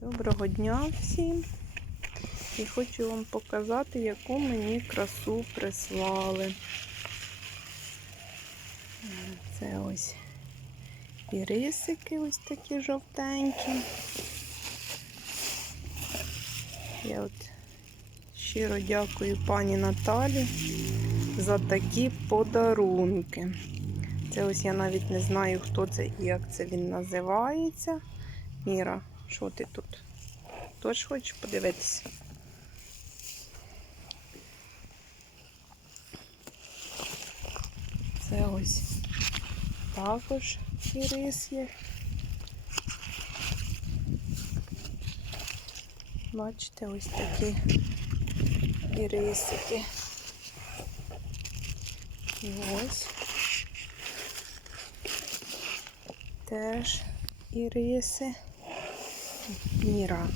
Доброго дня всім! І хочу вам показати, яку мені красу прислали. Це ось ірисики ось такі жовтенькі. Я от щиро дякую пані Наталі за такі подарунки. Це ось я навіть не знаю, хто це і як це він називається. Міра, що ти тут? Тож хочеш подивитися? Це ось також ірис є. Бачите, ось такі ірисики. І ось теж іриси. Міра.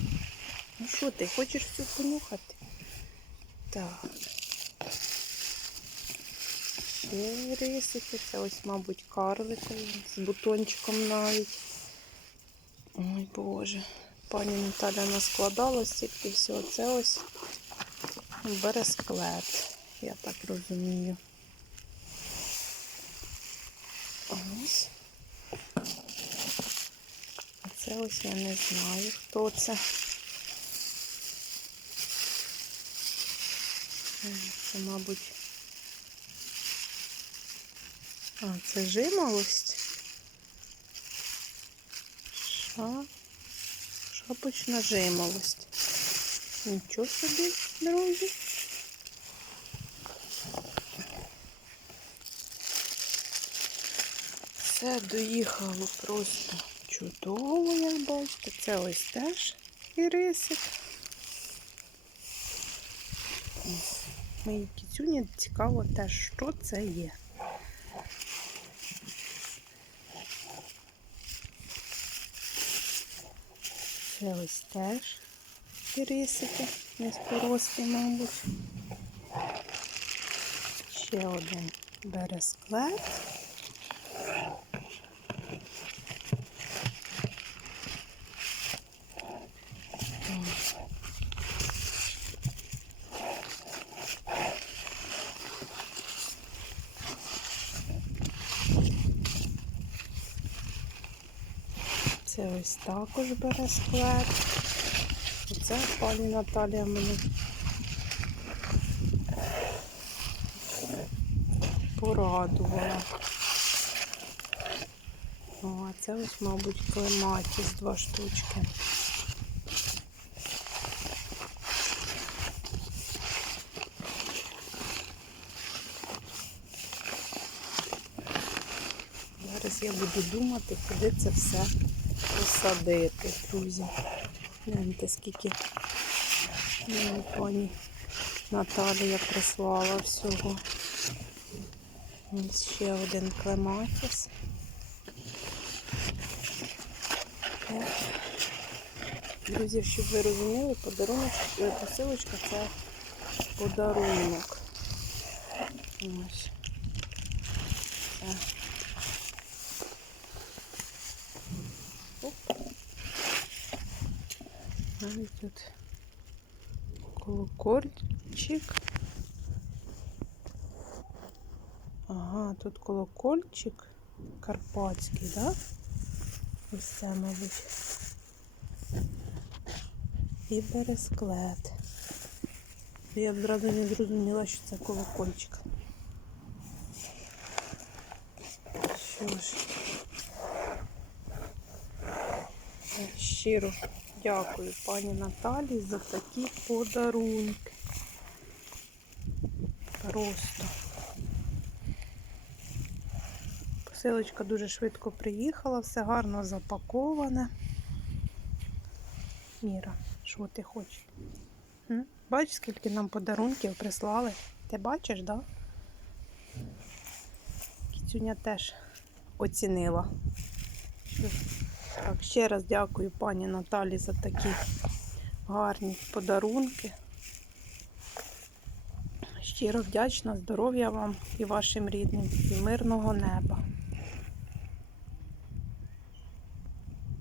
Ну що ти, хочеш все понюхати? Так. Ще рисики. Це ось, мабуть, карликові з бутончиком навіть. Ой, Боже. Пані Наталя наскладала стільки всього. Це ось бересклет, я так розумію. Ось. Це ось я не знаю, хто це. Це, мабуть. А, це жимолость. Ша... Шапочна жимолость. Нічого собі, друзі. Все доїхало просто чудово, як бачите. Це ось теж ірисик. Моїй кіцюні цікаво теж, що це є. Це ось теж ірисики, низькорослі, мабуть. Ще один бересклет. Це ось також бересклет. Оце пані Наталія мене порадувала. О, а це ось, мабуть, клематіс два штучки. Зараз я буду думати, куди це все посадити, друзі. Гляньте, скільки пані Наталія прислала всього. Ось ще один клематіс. Друзі, щоб ви розуміли, подарунок, е, посилочка це подарунок. Ось. Це. Навіть тут колокольчик. Ага, тут колокольчик карпатський, да? Ось це, мабуть. І бересклет. Я одразу не зрозуміла, що це колокольчик. Що ж. Щиро дякую пані Наталі за такі подарунки. Просто. Посилочка дуже швидко приїхала, все гарно запаковане. Міра, що ти хочеш? Бачиш, скільки нам подарунків прислали? Ти бачиш, так? Да? Кіцюня теж оцінила. Так, ще раз дякую пані Наталі за такі гарні подарунки. Щиро вдячна, здоров'я вам і вашим рідним, і мирного неба.